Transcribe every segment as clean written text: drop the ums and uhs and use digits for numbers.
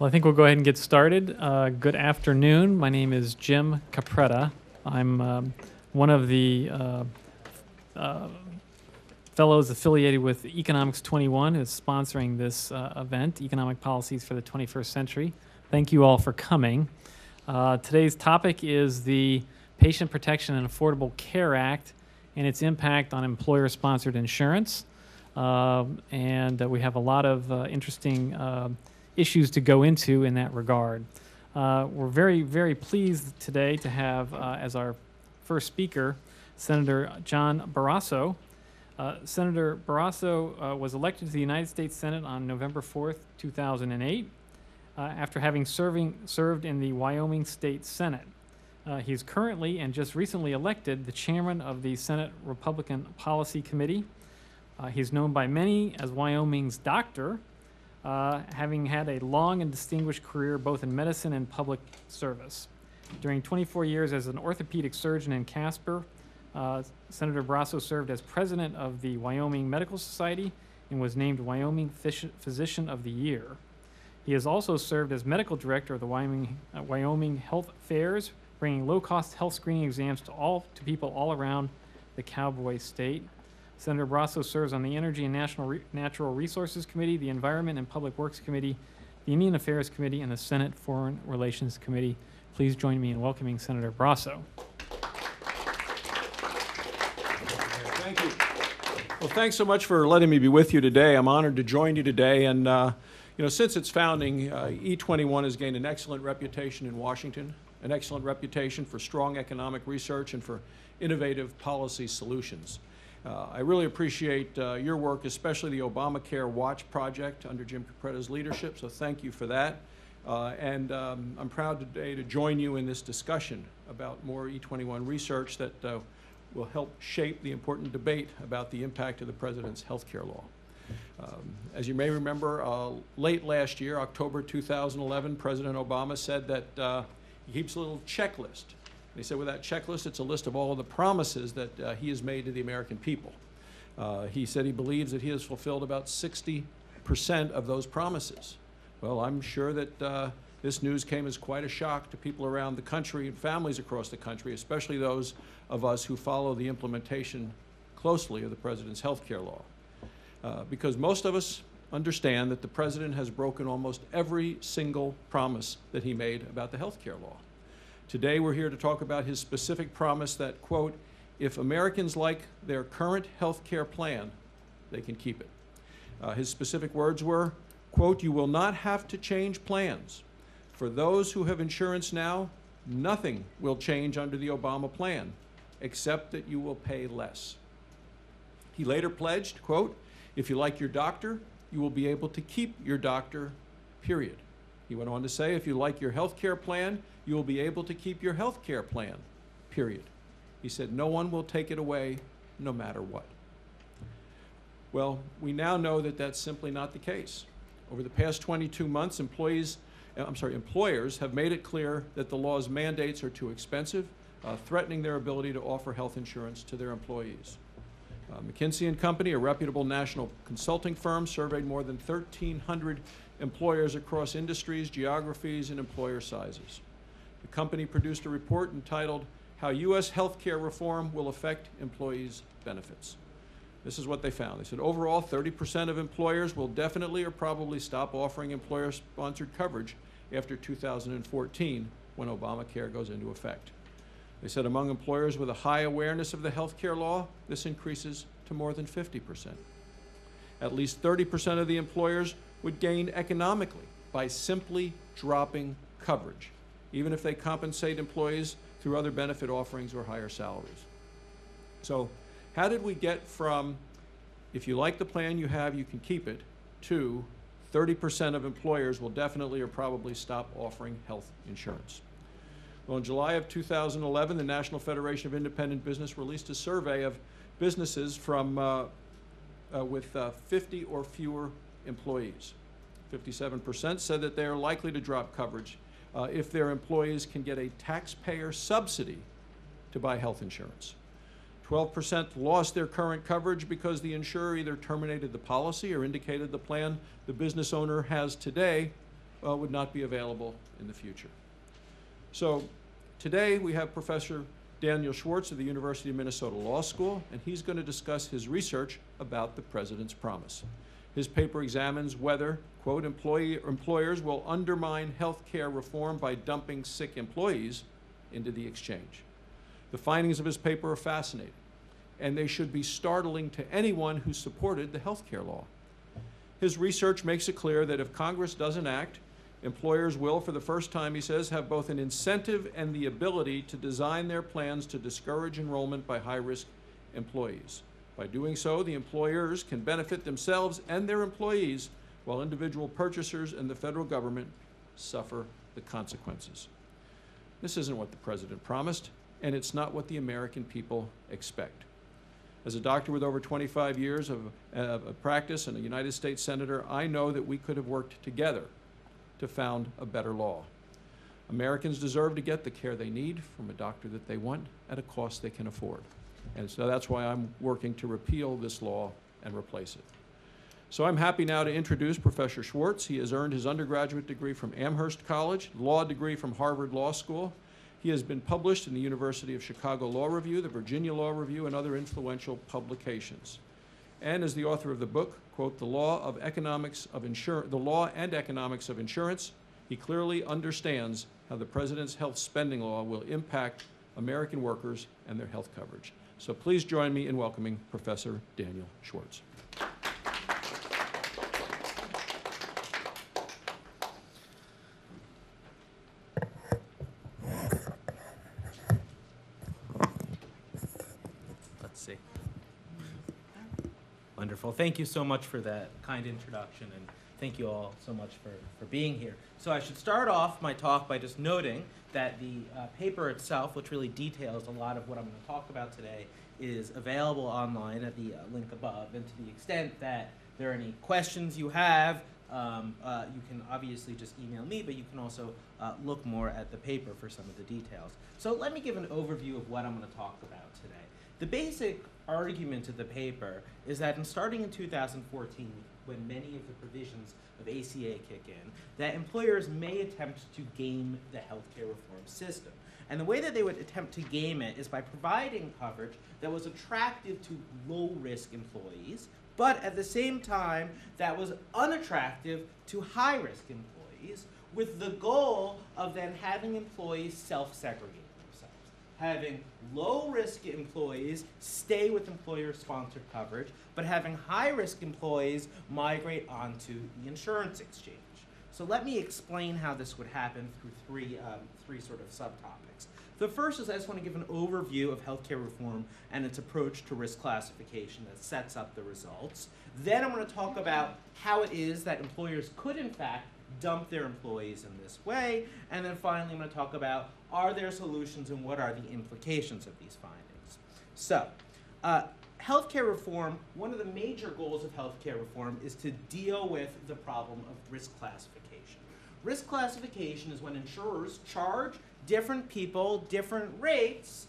Well, I think we'll go ahead and get started. Good afternoon. My name is Jim Capretta. I'm one of the fellows affiliated with Economics 21, who's sponsoring this event, Economic Policies for the 21st Century. Thank you all for coming. Today's topic is the Patient Protection and Affordable Care Act and its impact on employer-sponsored insurance. And we have a lot of interesting issues to go into in that regard. We're very, very pleased today to have as our first speaker Senator John Barrasso. Senator Barrasso was elected to the United States Senate on November 4th, 2008, after having served in the Wyoming State Senate. He's currently and just recently elected the chairman of the Senate Republican Policy Committee. He's known by many as Wyoming's doctor, having had a long and distinguished career both in medicine and public service. During 24 years as an orthopedic surgeon in Casper, Senator Barrasso served as president of the Wyoming Medical Society and was named Wyoming Physician of the Year. He has also served as medical director of the Wyoming Health Fairs, bringing low-cost health screening exams to people all around the Cowboy State. Senator Barrasso serves on the Energy and Natural Resources Committee, the Environment and Public Works Committee, the Indian Affairs Committee, and the Senate Foreign Relations Committee. Please join me in welcoming Senator Barrasso. Thank you. Well, thanks so much for letting me be with you today. I'm honored to join you today. And, since its founding, E-21 has gained an excellent reputation in Washington, an excellent reputation for strong economic research and for innovative policy solutions. I really appreciate your work, especially the ObamaCare Watch project under Jim Capretta's leadership, so thank you for that. I'm proud today to join you in this discussion about more E-21 research that will help shape the important debate about the impact of the President's health care law. As you may remember, late last year, October 2011, President Obama said that he keeps a little checklist. He said with that checklist, it's a list of all of the promises that he has made to the American people. He said he believes that he has fulfilled about 60% of those promises. Well, I'm sure that this news came as quite a shock to people around the country and families across the country, especially those of us who follow the implementation closely of the President's health care law. Because most of us understand that the President has broken almost every single promise that he made about the health care law. Today, we're here to talk about his specific promise that, quote, if Americans like their current health care plan, they can keep it. His specific words were, quote, you will not have to change plans. For those who have insurance now, nothing will change under the Obama plan, except that you will pay less. He later pledged, quote, if you like your doctor, you will be able to keep your doctor, period. He went on to say, if you like your health care plan, you will be able to keep your health care plan, period. He said, no one will take it away, no matter what. Well, we now know that that's simply not the case. Over the past 22 months, employers have made it clear that the law's mandates are too expensive, threatening their ability to offer health insurance to their employees. McKinsey & Company, a reputable national consulting firm, surveyed more than 1,300 employers across industries, geographies, and employer sizes. The company produced a report entitled, How U.S. Healthcare Reform Will Affect Employees' Benefits. This is what they found. They said, overall, 30% of employers will definitely or probably stop offering employer-sponsored coverage after 2014, when Obamacare goes into effect. They said among employers with a high awareness of the health care law, this increases to more than 50%. At least 30% of the employers would gain economically by simply dropping coverage, even if they compensate employees through other benefit offerings or higher salaries. So how did we get from, if you like the plan you have, you can keep it, to 30% of employers will definitely or probably stop offering health insurance? Well, in July of 2011, the National Federation of Independent Business released a survey of businesses with 50 or fewer employees. 57% said that they are likely to drop coverage if their employees can get a taxpayer subsidy to buy health insurance. 12% lost their current coverage because the insurer either terminated the policy or indicated the plan the business owner has today would not be available in the future. So today we have Professor Daniel Schwarcz of the University of Minnesota Law School, and he's going to discuss his research about the President's Promise. His paper examines whether, quote, employers will undermine health care reform by dumping sick employees into the exchange. The findings of his paper are fascinating, and they should be startling to anyone who supported the health care law. His research makes it clear that if Congress doesn't act, employers will, for the first time, he says, have both an incentive and the ability to design their plans to discourage enrollment by high-risk employees. By doing so, the employers can benefit themselves and their employees, while individual purchasers and the federal government suffer the consequences. This isn't what the President promised, and it's not what the American people expect. As a doctor with over 25 years of practice and a United States Senator, I know that we could have worked together to found a better law. Americans deserve to get the care they need from a doctor that they want at a cost they can afford. And so that's why I'm working to repeal this law and replace it. So I'm happy now to introduce Professor Schwarcz. He has earned his undergraduate degree from Amherst College, law degree from Harvard Law School. He has been published in the University of Chicago Law Review, the Virginia Law Review, and other influential publications. And is the author of the book, quote, The Law and Economics of Insurance. He clearly understands how the President's health spending law will impact American workers and their health coverage. So please join me in welcoming Professor Daniel Schwarcz. Let's see. Wonderful. Thank you so much for that kind introduction, and thank you all so much for being here. So I should start off my talk by just noting that the paper itself, which really details a lot of what I'm going to talk about today, is available online at the link above. And to the extent that there are any questions you have, you can obviously just email me, but you can also look more at the paper for some of the details. So let me give an overview of what I'm going to talk about today. The basic argument of the paper is that starting in 2014, when many of the provisions of ACA kick in, that employers may attempt to game the healthcare reform system. And the way that they would attempt to game it is by providing coverage that was attractive to low-risk employees, but at the same time that was unattractive to high-risk employees, with the goal of then having employees self-segregate themselves, having low-risk employees stay with employer-sponsored coverage, but having high-risk employees migrate onto the insurance exchange. So let me explain how this would happen through three sort of subtopics. The first is I just want to give an overview of healthcare reform and its approach to risk classification that sets up the results. Then I'm going to talk about how it is that employers could, in fact, dump their employees in this way. And then finally, I'm going to talk about, are there solutions and what are the implications of these findings? So, healthcare reform, one of the major goals of healthcare reform is to deal with the problem of risk classification. Risk classification is when insurers charge different people different rates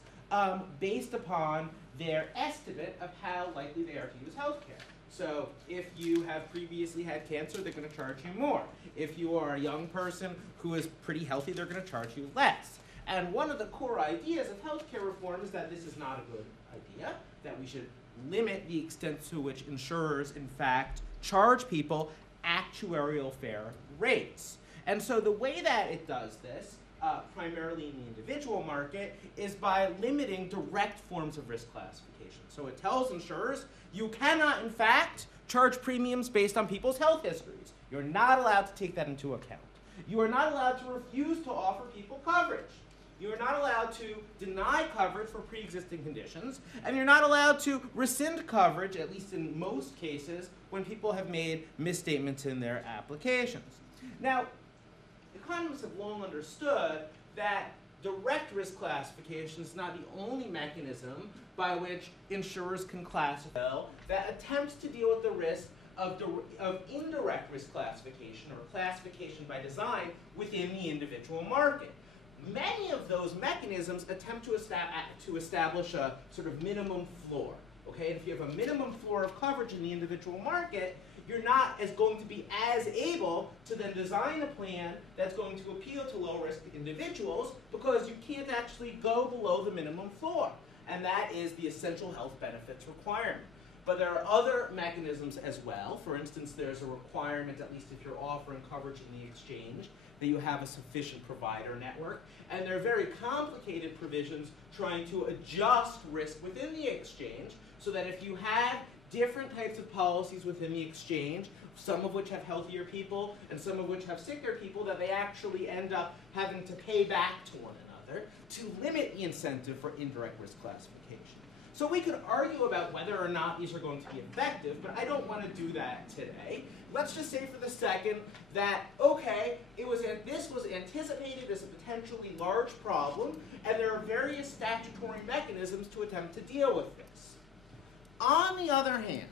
based upon their estimate of how likely they are to use healthcare. So if you have previously had cancer, they're going to charge you more. If you are a young person who is pretty healthy, they're going to charge you less. And one of the core ideas of healthcare reform is that this is not a good idea, that we should limit the extent to which insurers, in fact, charge people actuarial fair rates. And so the way that it does this, primarily in the individual market, is by limiting direct forms of risk classification. So it tells insurers, you cannot, in fact, charge premiums based on people's health histories. You're not allowed to take that into account. You are not allowed to refuse to offer people coverage. You are not allowed to deny coverage for pre-existing conditions, and you're not allowed to rescind coverage, at least in most cases, when people have made misstatements in their applications. Now, economists have long understood that direct risk classification is not the only mechanism by which insurers can classify that attempts to deal with the risk of indirect risk classification, or classification by design, within the individual market. Many of those mechanisms attempt to establish a sort of minimum floor. Okay, and if you have a minimum floor of coverage in the individual market, you're not going to be as able to then design a plan that's going to appeal to low-risk individuals because you can't actually go below the minimum floor, and that is the essential health benefits requirement. But there are other mechanisms as well. For instance, there's a requirement, at least if you're offering coverage in the exchange, that you have a sufficient provider network. And there are very complicated provisions trying to adjust risk within the exchange so that if you have different types of policies within the exchange, some of which have healthier people and some of which have sicker people, that they actually end up having to pay back to one another to limit the incentive for indirect risk classification. So we could argue about whether or not these are going to be effective, but I don't want to do that today. Let's just say for the second that, okay, this was anticipated as a potentially large problem, and there are various statutory mechanisms to attempt to deal with this. On the other hand,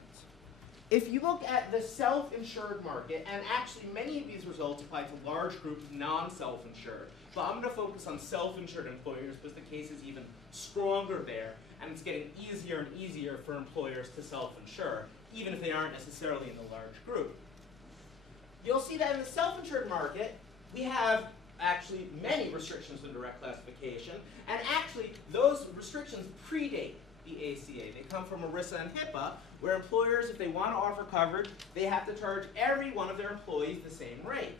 if you look at the self-insured market, and actually many of these results apply to large groups non-self-insured, but I'm going to focus on self-insured employers because the case is even stronger there, and it's getting easier and easier for employers to self-insure, even if they aren't necessarily in the large group. You'll see that in the self-insured market, we have actually many restrictions on direct classification, and actually those restrictions predate the ACA. They come from ERISA and HIPAA, where employers, if they want to offer coverage, they have to charge every one of their employees the same rate.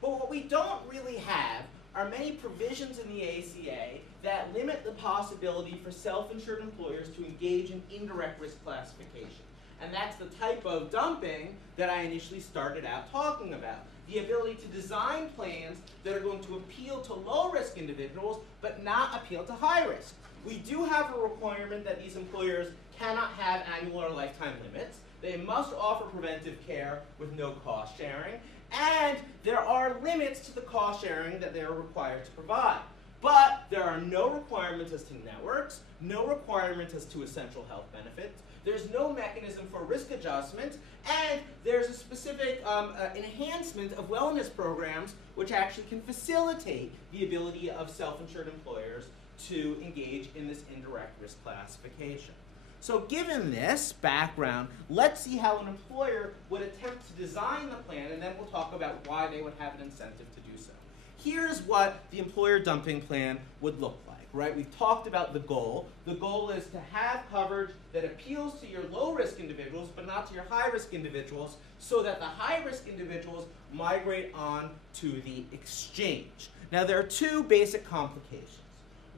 But what we don't really have are many provisions in the ACA that limit the possibility for self-insured employers to engage in indirect risk classification. And that's the type of dumping that I initially started out talking about. The ability to design plans that are going to appeal to low-risk individuals, but not appeal to high-risk. We do have a requirement that these employers cannot have annual or lifetime limits. They must offer preventive care with no cost sharing. And there are limits to the cost sharing that they are required to provide. But there are no requirements as to networks, no requirements as to essential health benefits. There's no mechanism for risk adjustment, and there's a specific enhancement of wellness programs which actually can facilitate the ability of self-insured employers to engage in this indirect risk classification. So given this background, let's see how an employer would attempt to design the plan, and then we'll talk about why they would have an incentive to do so. Here's what the employer dumping plan would look like, right? We've talked about the goal. The goal is to have coverage that appeals to your low-risk individuals, but not to your high-risk individuals, so that the high-risk individuals migrate on to the exchange. Now, there are two basic complications.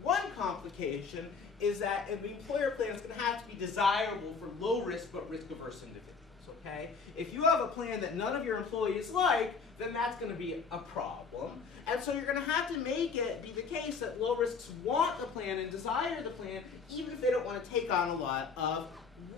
One complication is that the employer plan is going to have to be desirable for low-risk but risk-averse individuals, okay? If you have a plan that none of your employees like, then that's going to be a problem. And so you're going to have to make it be the case that low risks want the plan and desire the plan, even if they don't want to take on a lot of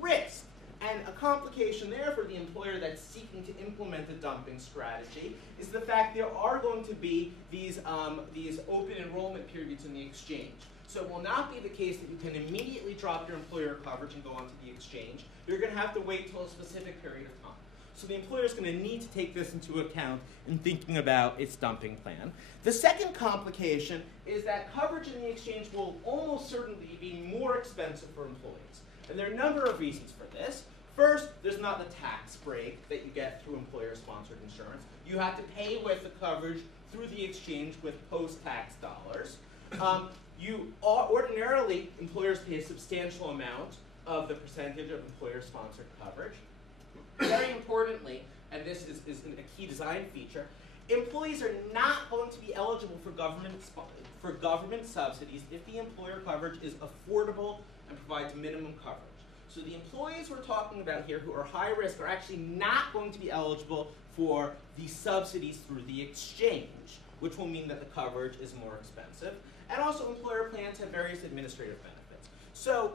risk. And a complication there for the employer that's seeking to implement the dumping strategy is the fact there are going to be these open enrollment periods in the exchange. So it will not be the case that you can immediately drop your employer coverage and go onto the exchange. You're going to have to wait till a specific period of time. So the employer is going to need to take this into account in thinking about its dumping plan. The second complication is that coverage in the exchange will almost certainly be more expensive for employees. And there are a number of reasons for this. First, there's not the tax break that you get through employer-sponsored insurance. You have to pay with the coverage through the exchange with post-tax dollars. Ordinarily, employers pay a substantial amount of the percentage of employer-sponsored coverage. Very importantly, and this is a key design feature, employees are not going to be eligible for government subsidies if the employer coverage is affordable and provides minimum coverage. So the employees we're talking about here who are high risk are actually not going to be eligible for the subsidies through the exchange, which will mean that the coverage is more expensive. And also employer plans have various administrative benefits. So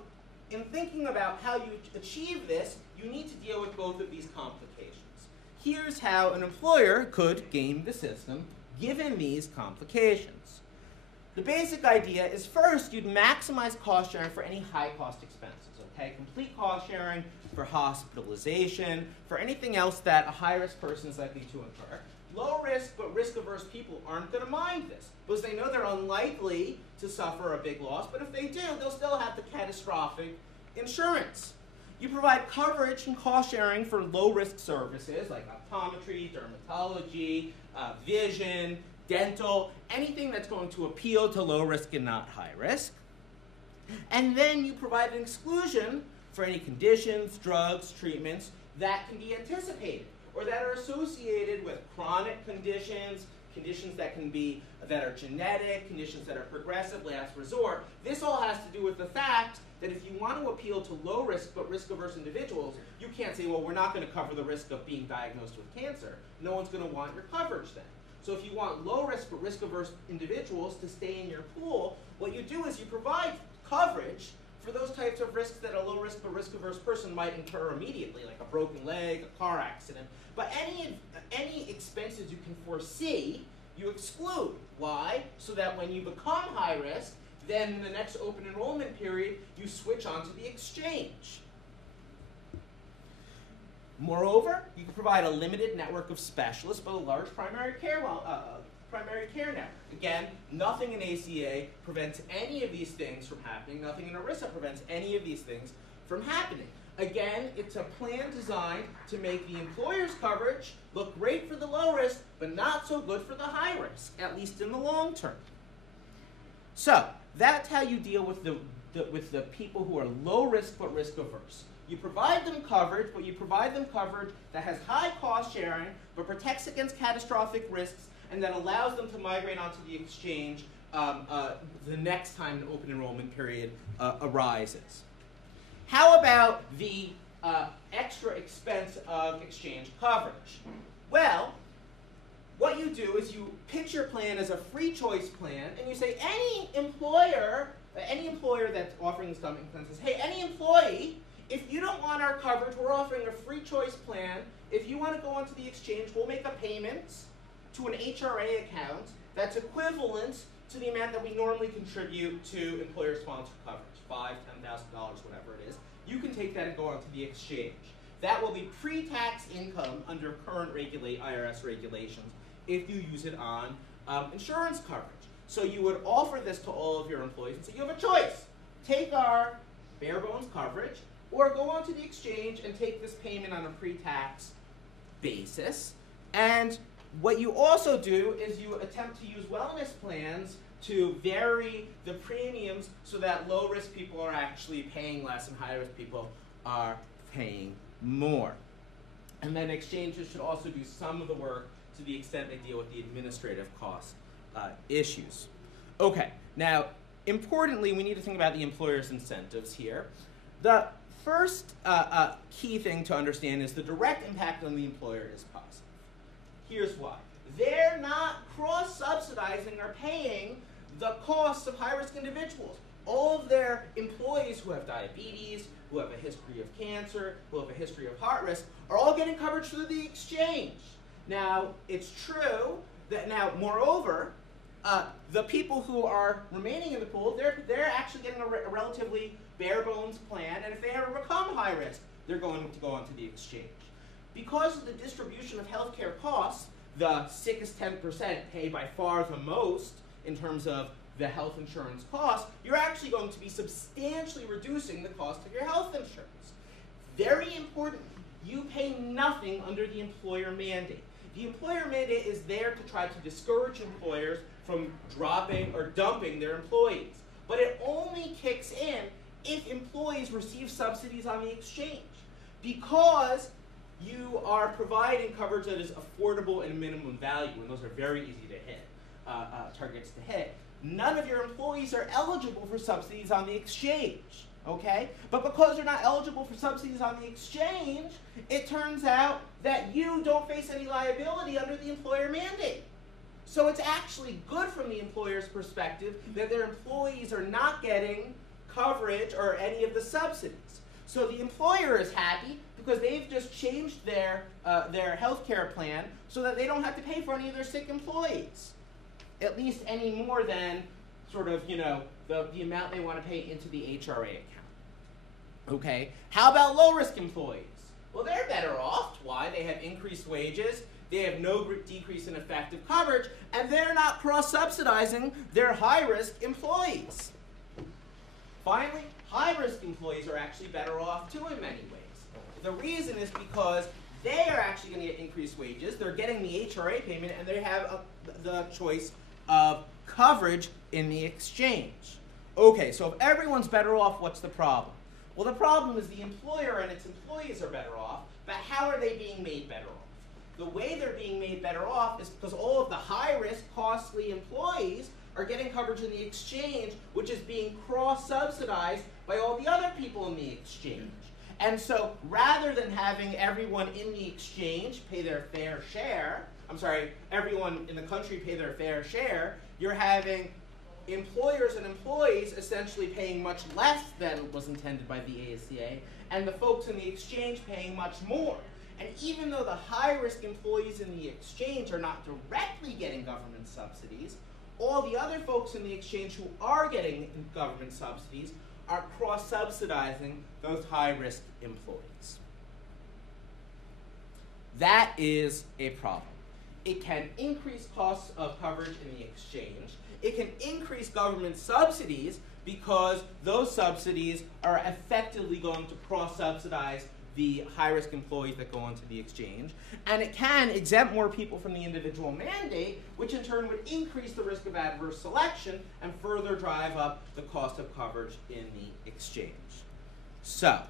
in thinking about how you achieve this, you need to deal with both of these complications. Here's how an employer could game the system given these complications. The basic idea is first, you'd maximize cost sharing for any high cost expenses, okay? Complete cost sharing for hospitalization, for anything else that a high risk person is likely to incur. Low risk but risk averse people aren't going to mind this because they know they're unlikely to suffer a big loss, but if they do, they'll still have the catastrophic insurance. You provide coverage and cost sharing for low-risk services like optometry, dermatology, vision, dental, anything that's going to appeal to low risk and not high risk. And then you provide an exclusion for any conditions, drugs, treatments that can be anticipated or that are associated with chronic conditions, conditions that are genetic, conditions that are progressive, last resort. This all has to do with the fact that if you want to appeal to low risk but risk averse individuals, you can't say, well, we're not going to cover the risk of being diagnosed with cancer. No one's going to want your coverage then. So if you want low risk but risk averse individuals to stay in your pool, what you do is you provide coverage for those types of risks that a low risk but risk averse person might incur immediately, like a broken leg, a car accident. But any expenses you can foresee, you exclude. Why? So that when you become high risk, then in the next open enrollment period, you switch onto the exchange. Moreover, you can provide a limited network of specialists, but a large primary care network. Again, nothing in ACA prevents any of these things from happening. Nothing in ERISA prevents any of these things from happening. Again, it's a plan designed to make the employer's coverage look great for the low risk, but not so good for the high risk, at least in the long term. So that's how you deal with the people who are low risk but risk averse. You provide them coverage, but you provide them coverage that has high cost sharing, but protects against catastrophic risks, and that allows them to migrate onto the exchange the next time an open enrollment period arises. How about the extra expense of exchange coverage? Well, what you do is you pitch your plan as a free choice plan, and you say any employer that's offering something says, hey, any employee, if you don't want our coverage, we're offering a free choice plan. If you want to go onto the exchange, we'll make a payment to an HRA account that's equivalent to the amount that we normally contribute to employer-sponsored coverage, $5,000, $10,000, whatever it is. You can take that and go onto the exchange. That will be pre-tax income under current IRS regulations if you use it on insurance coverage. So you would offer this to all of your employees and say, you have a choice. Take our bare bones coverage, or go onto the exchange and take this payment on a pre-tax basis. And what you also do is you attempt to use wellness plans to vary the premiums so that low-risk people are actually paying less and high-risk people are paying more. And then exchanges should also do some of the work to the extent they deal with the administrative cost issues. Okay, now, importantly, we need to think about the employer's incentives here. The first key thing to understand is the direct impact on the employer is positive. Here's why. They're not cross-subsidizing or paying the costs of high-risk individuals. All of their employees who have diabetes, who have a history of cancer, who have a history of heart risk, are all getting coverage through the exchange. Now, it's true that moreover, the people who are remaining in the pool, they're actually getting a relatively bare-bones plan, and if they ever become high risk, they're going to go onto the exchange. Because of the distribution of healthcare costs, the sickest 10% pay by far the most in terms of the health insurance costs, you're actually going to be substantially reducing the cost of your health insurance. Very important, you pay nothing under the employer mandate. The employer mandate is there to try to discourage employers from dropping or dumping their employees. But it only kicks in if employees receive subsidies on the exchange. Because you are providing coverage that is affordable and minimum value, and those are very easy to hit, targets to hit. None of your employees are eligible for subsidies on the exchange, okay? But because you're not eligible for subsidies on the exchange, it turns out that you don't face any liability under the employer mandate. So it's actually good from the employer's perspective that their employees are not getting coverage or any of the subsidies. So the employer is happy because they've just changed their health care plan so that they don't have to pay for any of their sick employees, at least any more than sort of, the amount they want to pay into the HRA account. Okay, how about low-risk employees? Well, they're better off. Why? They have increased wages, they have no decrease in effective coverage, and they're not cross-subsidizing their high-risk employees. Finally, high-risk employees are actually better off too in many ways. The reason is because they are actually going to get increased wages, they're getting the HRA payment, and they have the choice of coverage in the exchange. Okay, so if everyone's better off, what's the problem? Well, the problem is the employer and its employees are better off, but how are they being made better off? The way they're being made better off is because all of the high-risk, costly employees are getting coverage in the exchange, which is being cross-subsidized by all the other people in the exchange. And so rather than having everyone in the exchange pay their fair share, everyone in the country pay their fair share, you're having employers and employees essentially paying much less than was intended by the ACA, and the folks in the exchange paying much more. And even though the high-risk employees in the exchange are not directly getting government subsidies, all the other folks in the exchange who are getting government subsidies are cross-subsidizing those high-risk employees. That is a problem. It can increase costs of coverage in the exchange. It can increase government subsidies because those subsidies are effectively going to cross-subsidize the high-risk employees that go onto the exchange. And it can exempt more people from the individual mandate, which in turn would increase the risk of adverse selection and further drive up the cost of coverage in the exchange. So,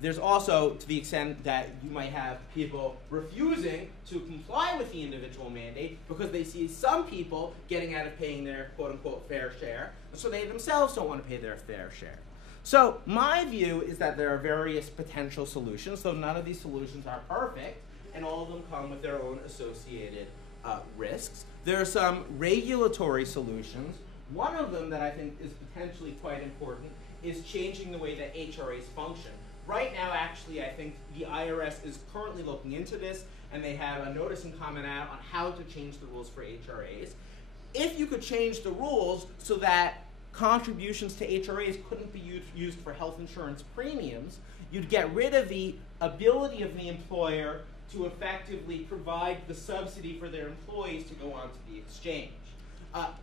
there's also, to the extent that you might have people refusing to comply with the individual mandate because they see some people getting out of paying their quote-unquote fair share, so they themselves don't want to pay their fair share. So my view is that there are various potential solutions, though none of these solutions are perfect, and all of them come with their own associated risks. There are some regulatory solutions. One of them that I think is potentially quite important is changing the way that HRAs function. Right now, actually, I think the IRS is currently looking into this, and they have a notice and comment out on how to change the rules for HRAs. If you could change the rules so that contributions to HRAs couldn't be used for health insurance premiums, you'd get rid of the ability of the employer to effectively provide the subsidy for their employees to go onto the exchange.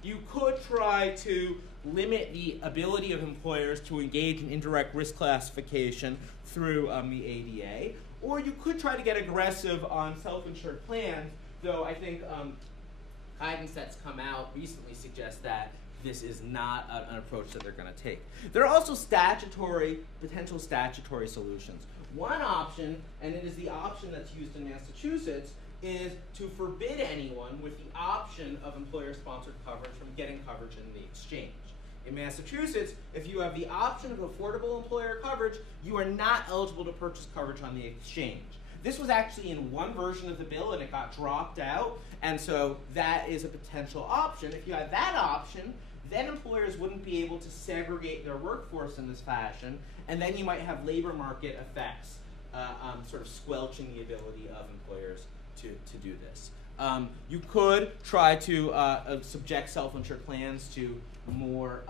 You could try to limit the ability of employers to engage in indirect risk classification through the ADA, or you could try to get aggressive on self-insured plans, though I think guidance that's come out recently suggests that this is not an approach that they're going to take. There are also potential statutory solutions. One option, and it is the option that's used in Massachusetts, is to forbid anyone with the option of employer-sponsored coverage from getting coverage in the exchange. In Massachusetts, if you have the option of affordable employer coverage, you are not eligible to purchase coverage on the exchange. This was actually in one version of the bill and it got dropped out, and so that is a potential option. If you had that option, then employers wouldn't be able to segregate their workforce in this fashion, and then you might have labor market effects sort of squelching the ability of employers to do this. You could try to subject self-insured plans to more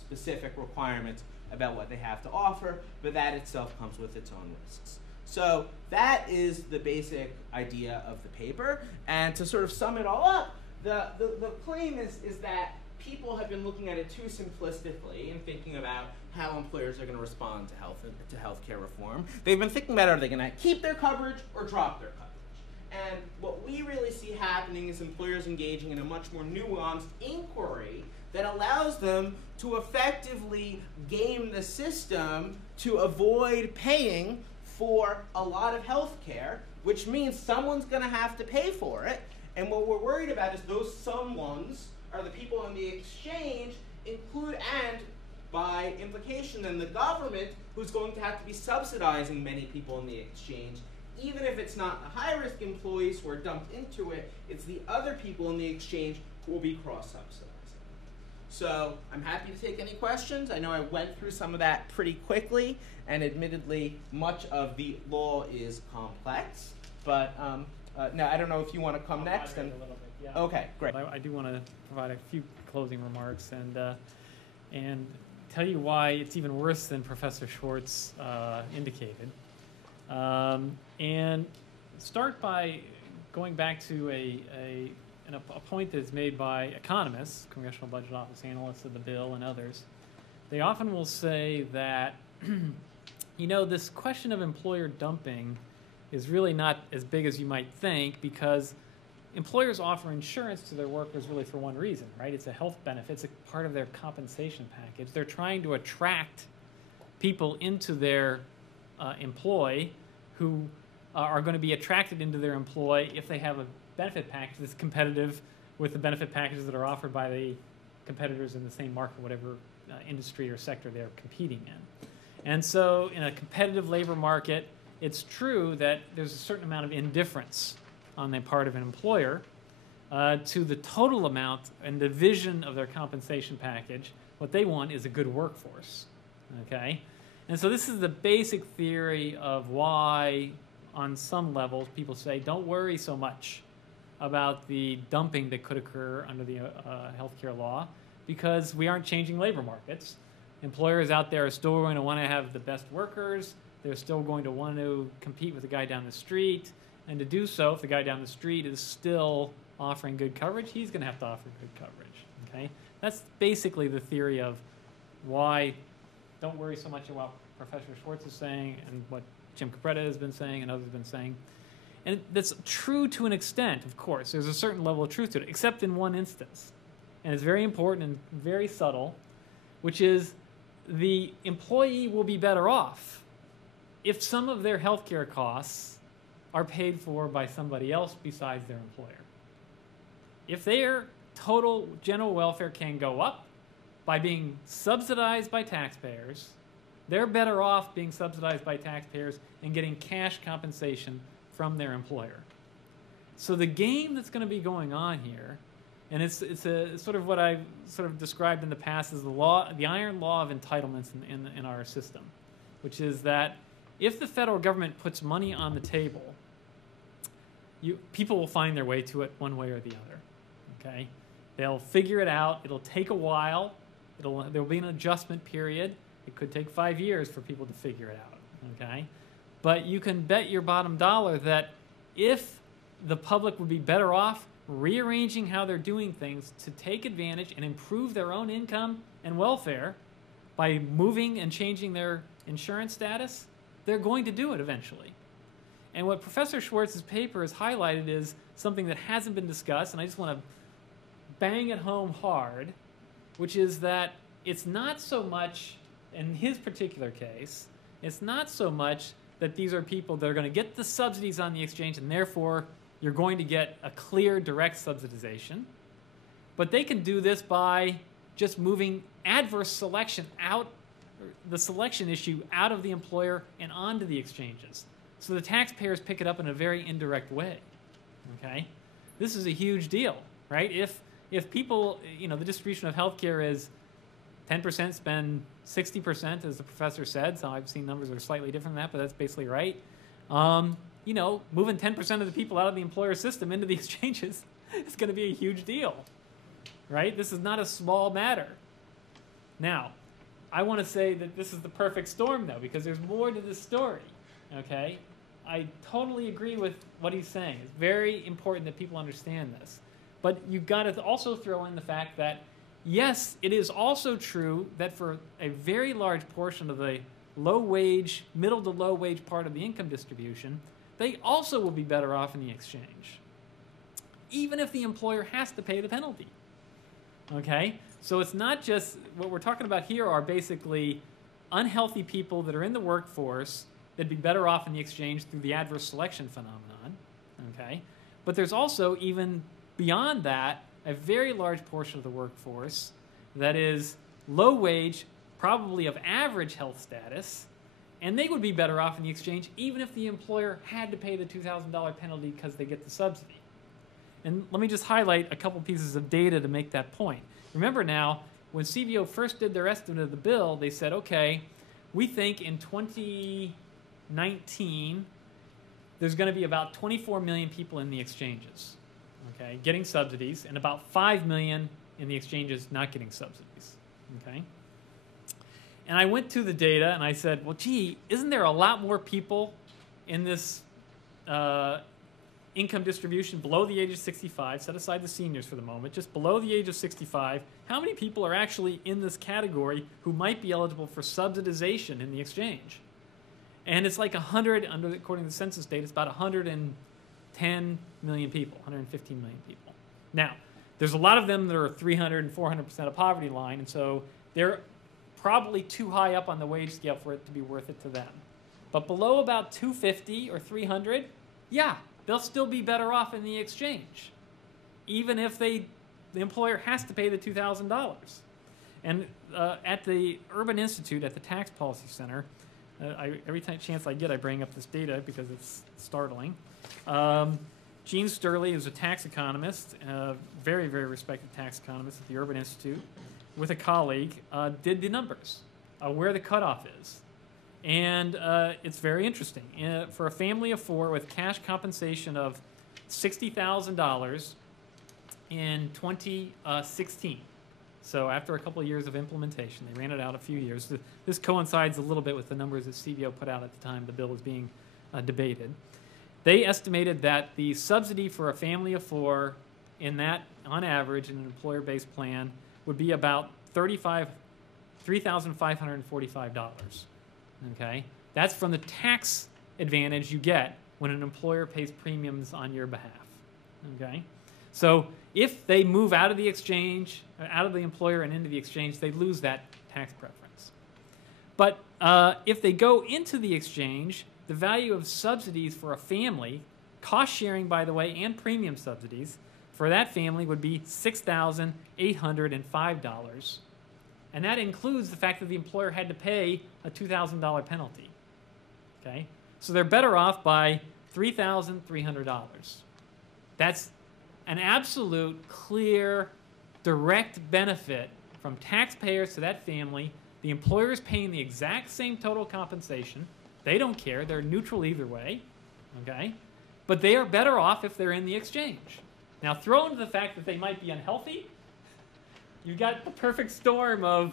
specific requirements about what they have to offer, but that itself comes with its own risks. So that is the basic idea of the paper, and to sort of sum it all up, the claim is that people have been looking at it too simplistically and thinking about how employers are going to respond to healthcare reform. They've been thinking about, are they going to keep their coverage or drop their coverage? And what we really see happening is employers engaging in a much more nuanced inquiry that allows them to effectively game the system to avoid paying for a lot of health care, which means someone's going to have to pay for it. And what we're worried about is those someones are the people in the exchange, and by implication then the government, who's going to have to be subsidizing many people in the exchange. Even if it's not the high-risk employees who are dumped into it, it's the other people in the exchange who will be cross-subsidizing. So I'm happy to take any questions. I know I went through some of that pretty quickly, and admittedly, much of the law is complex. But now I don't know if you want to come next. A little bit, yeah. Okay, great. I do want to provide a few closing remarks and tell you why it's even worse than Professor Schwartz indicated. And start by going back to a point that's made by economists, Congressional Budget Office analysts of the bill and others, they often will say that, this question of employer dumping is really not as big as you might think, because employers offer insurance to their workers really for one reason, right? It's a health benefit. It's a part of their compensation package. They're trying to attract people into their employ who are going to be attracted into their employ if they have a benefit package that's competitive with the benefit packages that are offered by the competitors in the same market, whatever industry or sector they're competing in. And so in a competitive labor market, it's true that there's a certain amount of indifference on the part of an employer to the total amount and the vision of their compensation package. What they want is a good workforce, okay? And so this is the basic theory of why, on some levels, people say, don't worry so much about the dumping that could occur under the healthcare law, because we aren't changing labor markets. Employers out there are still going to want to have the best workers. They're still going to want to compete with the guy down the street. And to do so, if the guy down the street is still offering good coverage, he's going to have to offer good coverage. Okay? That's basically the theory of why don't worry so much about what Professor Schwartz is saying and what Jim Capretta has been saying and others have been saying. And that's true to an extent, of course. There's a certain level of truth to it, except in one instance. And it's very important and very subtle, which is the employee will be better off if some of their health care costs are paid for by somebody else besides their employer. If their total general welfare can go up by being subsidized by taxpayers, they're better off being subsidized by taxpayers and getting cash compensation from their employer. So the game that's going to be going on here, and it's a sort of what I've sort of described in the past as the iron law of entitlements in our system, which is that if the federal government puts money on the table, people will find their way to it one way or the other. Okay, they'll figure it out. It'll take a while. There'll be an adjustment period. It could take 5 years for people to figure it out. Okay, but you can bet your bottom dollar that if the public would be better off rearranging how they're doing things to take advantage and improve their own income and welfare by moving and changing their insurance status, they're going to do it eventually. And what Professor Schwartz's paper has highlighted is something that hasn't been discussed, and I just want to bang it home hard, which is that it's not so much, in his particular case, it's not so much that these are people that are going to get the subsidies on the exchange and therefore you're going to get a clear direct subsidization, but they can do this by just moving adverse selection out, the selection issue out of the employer and onto the exchanges. So the taxpayers pick it up in a very indirect way. Okay? This is a huge deal, right? If people, the distribution of healthcare is 10% spend 60%, as the professor said, so I've seen numbers that are slightly different than that, but that's basically right. Moving 10% of the people out of the employer system into the exchanges is going to be a huge deal, right? This is not a small matter. Now, I want to say that this is the perfect storm, though, because there's more to this story, okay? I totally agree with what he's saying. It's very important that people understand this. But you've got to also throw in the fact that, yes, it is also true that for a very large portion of the low-wage, middle to low-wage part of the income distribution, they also will be better off in the exchange, even if the employer has to pay the penalty. Okay? So it's not just, what we're talking about here are basically unhealthy people that are in the workforce that'd be better off in the exchange through the adverse selection phenomenon. Okay? But there's also, even beyond that, a very large portion of the workforce that is low wage, probably of average health status, and they would be better off in the exchange even if the employer had to pay the $2,000 penalty because they get the subsidy. And let me just highlight a couple pieces of data to make that point. Remember now, when CBO first did their estimate of the bill, they said, okay, we think in 2019 there's going to be about 24 million people in the exchanges, okay, getting subsidies, and about 5 million in the exchanges not getting subsidies, okay? And I went to the data and I said, well, gee, isn't there a lot more people in this income distribution below the age of 65, set aside the seniors for the moment, just below the age of 65, how many people are actually in this category who might be eligible for subsidization in the exchange? And it's like 100, according to the census data, it's about 110 million people, 115 million people. Now, there's a lot of them that are 300 and 400% of poverty line, and so they're probably too high up on the wage scale for it to be worth it to them. But below about 250 or 300, yeah, they'll still be better off in the exchange, even if the employer has to pay the $2,000. And at the Urban Institute, at the Tax Policy Center, every chance I get, I bring up this data because it's startling. Gene Sturley is a tax economist, very, very respected tax economist at the Urban Institute, with a colleague, did the numbers, where the cutoff is. And it's very interesting. For a family of four with cash compensation of $60,000 in 2016, so after a couple of years of implementation, they ran it out a few years. This coincides a little bit with the numbers that CBO put out at the time the bill was being debated. They estimated that the subsidy for a family of four in that, on average, in an employer-based plan, would be about $3,545. Okay? That's from the tax advantage you get when an employer pays premiums on your behalf. Okay? So if they move out of the exchange, out of the employer and into the exchange, they lose that tax preference. But if they go into the exchange, the value of subsidies for a family, cost sharing, by the way, and premium subsidies, for that family would be $6,805. And that includes the fact that the employer had to pay a $2,000 penalty. Okay? So they're better off by $3,300. That's an absolute, clear, direct benefit from taxpayers to that family. The employer is paying the exact same total compensation. They don't care. They're neutral either way. Okay? But they are better off if they're in the exchange. Now, throw into the fact that they might be unhealthy. You've got the perfect storm of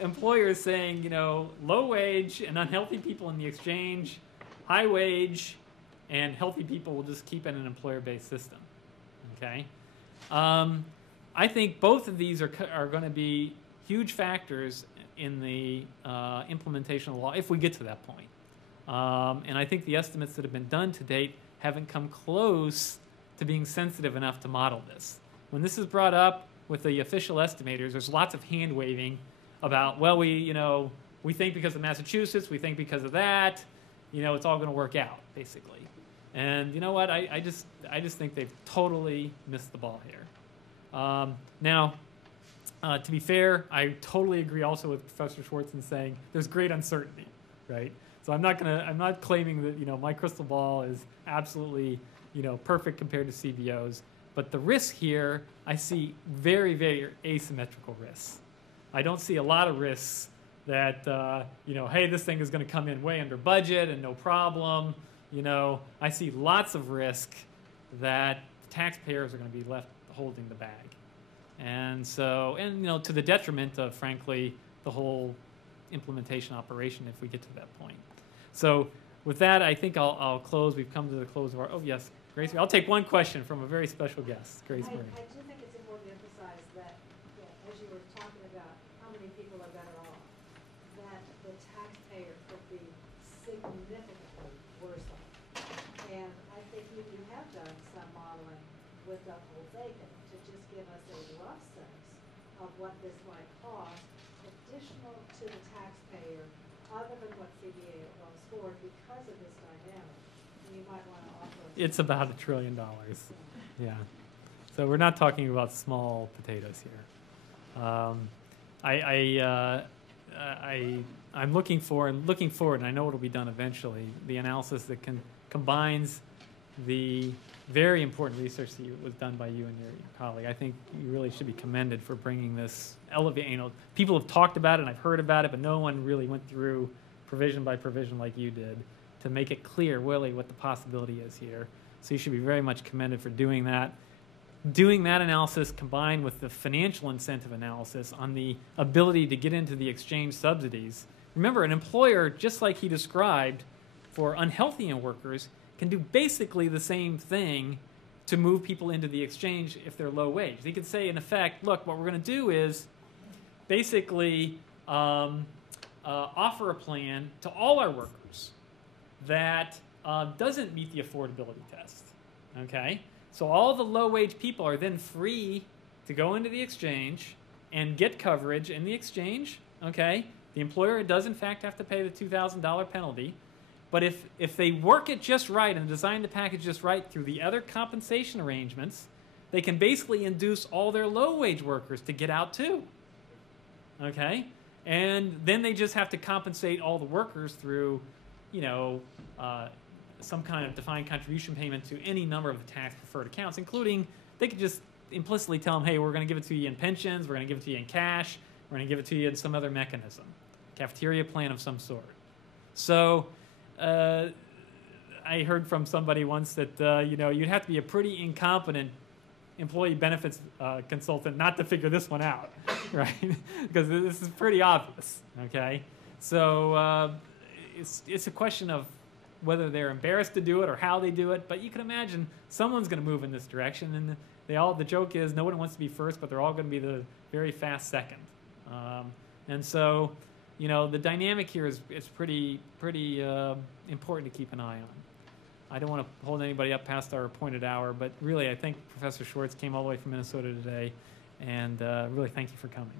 employers saying, you know, low wage and unhealthy people in the exchange, high wage and healthy people will just keep in an employer-based system. Okay? I think both of these are going to be huge factors in the implementation of the law if we get to that point. And I think the estimates that have been done to date haven't come close to being sensitive enough to model this. When this is brought up with the official estimators, there's lots of hand-waving about, well, we think because of Massachusetts, we think because of that, it's all going to work out, basically. And you know what? I just think they've totally missed the ball here. Now, to be fair, I totally agree also with Professor Schwartz in saying there's great uncertainty, right? So I'm not claiming that my crystal ball is absolutely perfect compared to CBO's, but the risk here I see very, very asymmetrical risks. I don't see a lot of risks that hey, this thing is going to come in way under budget and no problem. I see lots of risk that taxpayers are going to be left holding the bag, and so to the detriment of, frankly, the whole implementation operation if we get to that point. So with that, I think I'll close. We've come to the close of our. Oh yes, Grace. I'll take one question from a very special guest, Grace Murray. I do think it's important to emphasize that as you were talking about how many people are better off, that the taxpayer could be significantly worse off. And I think you have done some modeling with Uphold Bacon to just give us a rough sense of what this might cost additional to the taxpayer other than what CBA owns for because of this dynamic. And you might want to offer us. It's about $1 trillion. Yeah. So we're not talking about small potatoes here. I'm looking forward, and I know it'll be done eventually, the analysis that combines the very important research that was done by you and your colleague. I think you really should be commended for bringing this, people have talked about it and I've heard about it, but no one really went through provision by provision like you did to make it clear really what the possibility is here. So you should be very much commended for doing that. Doing that analysis combined with the financial incentive analysis on the ability to get into the exchange subsidies. Remember, an employer, just like he described, for unhealthy workers, can do basically the same thing to move people into the exchange if they're low wage. They could say, in effect, look, what we're going to do is basically offer a plan to all our workers that doesn't meet the affordability test. Okay? So all the low-wage people are then free to go into the exchange and get coverage in the exchange. Okay? The employer does, in fact, have to pay the $2,000 penalty. But if they work it just right and design the package just right through the other compensation arrangements, they can basically induce all their low-wage workers to get out too. Okay? And then they just have to compensate all the workers through, you know, some kind of defined contribution payment to any number of the tax-preferred accounts, including they could just implicitly tell them, hey, we're going to give it to you in pensions, we're going to give it to you in cash, we're going to give it to you in some other mechanism, cafeteria plan of some sort. So I heard from somebody once that, you know, you'd have to be a pretty incompetent employee benefits consultant not to figure this one out, right? Because this is pretty obvious, okay? So it's a question of whether they're embarrassed to do it or how they do it, but you can imagine someone's going to move in this direction, and the joke is no one wants to be first, but they're all going to be the very fast second. And so, you know, the dynamic here is pretty important to keep an eye on. I don't want to hold anybody up past our appointed hour, but really I think Professor Schwarcz came all the way from Minnesota today, and really thank you for coming.